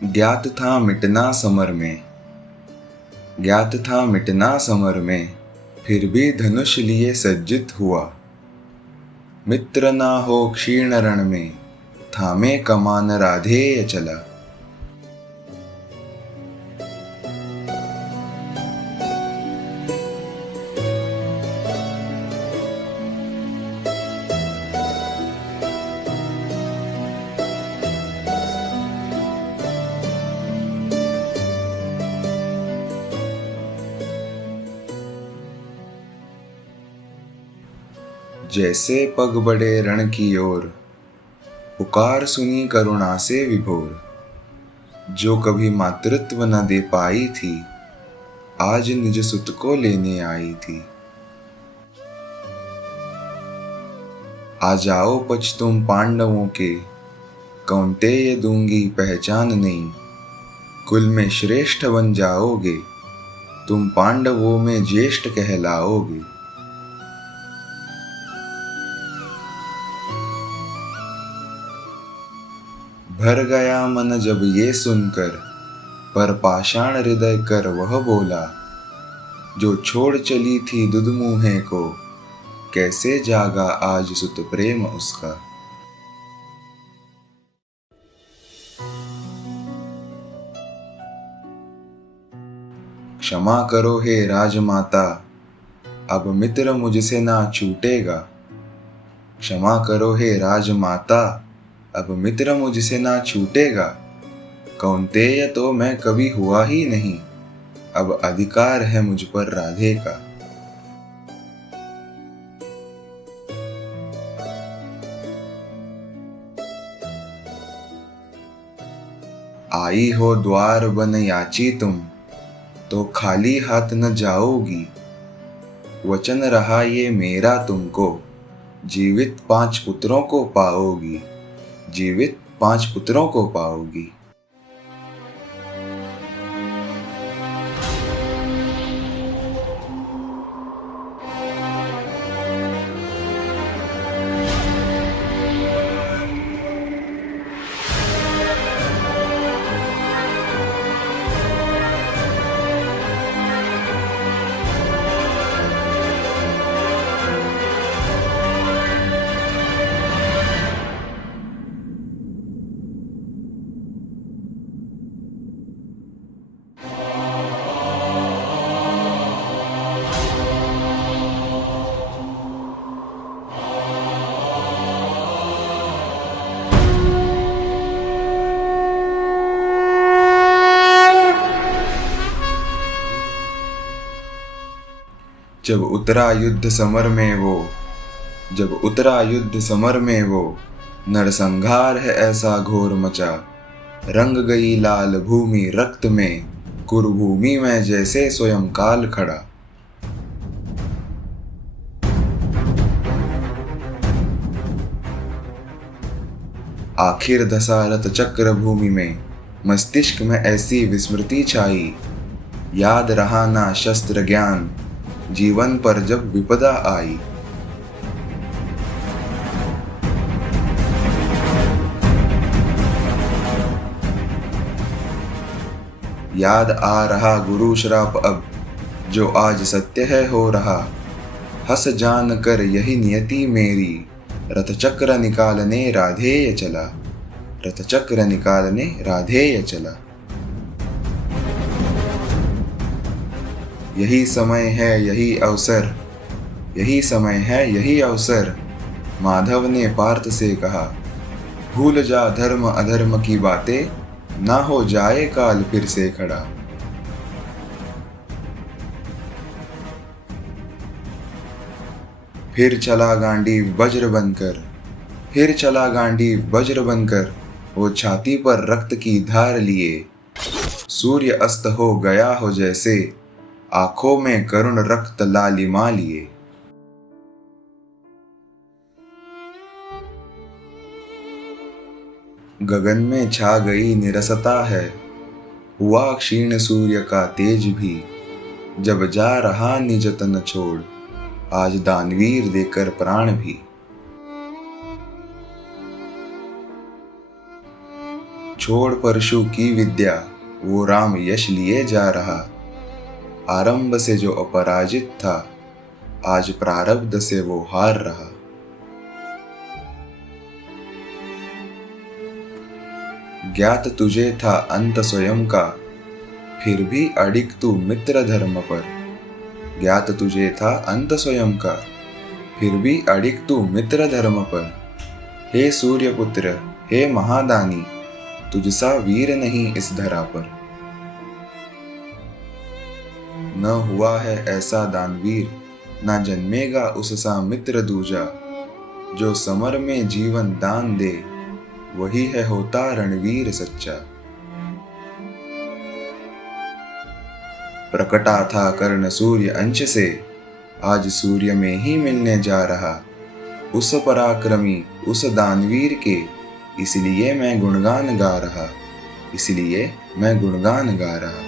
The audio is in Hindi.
ज्ञात था मिटना समर में, ज्ञात था मिटना समर में, फिर भी धनुष लिए सज्जित हुआ। मित्र ना हो क्षीण रण में, थामे कमान राधेय चला। जैसे पग बढ़े रण की ओर, पुकार सुनी करुणा से विभोर। जो कभी मातृत्व न दे पाई थी, आज निज सुत को लेने आई थी। आ जाओ पछ तुम पांडवों के, कौन्तेय दूंगी पहचान नहीं। कुल में श्रेष्ठ बन जाओगे, तुम पांडवों में ज्येष्ठ कहलाओगे। भर गया मन जब ये सुनकर, पर पाषाण हृदय कर वह बोला। जो छोड़ चली थी दुधमुहे को, कैसे जागा आज सुत प्रेम उसका। क्षमा करो हे राजमाता, अब मित्र मुझसे ना छूटेगा। क्षमा करो हे राजमाता, अब मित्र मुझसे ना छूटेगा। कौन्तेय तो मैं कभी हुआ ही नहीं, अब अधिकार है मुझ पर राधे का। आई हो द्वार बन याची तुम, तो खाली हाथ न जाओगी। वचन रहा ये मेरा तुमको, जीवित 5 पुत्रों को पाओगी। जीवित 5 पुत्रों को पाओगी। जब उतरा युद्ध समर में वो, जब उतरा युद्ध समर में वो, नरसंहार है ऐसा घोर मचा। रंग गई लाल भूमि रक्त में, कुरुभूमि में जैसे स्वयं काल खड़ा। आखिर धसा रथ चक्र भूमि में, मस्तिष्क में ऐसी विस्मृति छाई। याद रहा ना शस्त्र ज्ञान, जीवन पर जब विपदा आई। याद आ रहा गुरु श्राप अब, जो आज सत्य है हो रहा। हंस जान कर यही नियति मेरी, रथ चक्र निकालने राधेय चला। रथ चक्र निकालने राधेय चला। यही समय है यही अवसर, यही समय है यही अवसर। माधव ने पार्थ से कहा, भूल जा धर्म अधर्म की बातें, ना हो जाए काल फिर से खड़ा। फिर चला गांडीव वज्र बनकर, फिर चला गांडीव वज्र बनकर। वो छाती पर रक्त की धार लिए, सूर्य अस्त हो गया हो जैसे, आंखों में करुण रक्त लालिमा लिए। गगन में छा गई निरसता है, हुआ क्षीण सूर्य का तेज भी। जब जा रहा निज तन छोड़, आज दानवीर देकर प्राण भी। छोड़ परशु की विद्या वो राम यश लिए जा रहा। आरंभ से जो अपराजित था आज प्रारब्ध से वो हार रहा। ज्ञात तुझे था अंत स्वयं का फिर भी अडिग तू मित्र धर्म पर। ज्ञात तुझे था अंत स्वयं का फिर भी अडिग तू मित्र धर्म पर। हे सूर्यपुत्र हे महादानी तुझसा वीर नहीं इस धरा पर। न हुआ है ऐसा दानवीर न जन्मेगा उससा मित्र दूजा। जो समर में जीवन दान दे वही है होता रणवीर सच्चा। प्रकटा था कर्ण सूर्य अंश से आज सूर्य में ही मिलने जा रहा। उस पराक्रमी उस दानवीर के इसलिए मैं गुणगान गा रहा।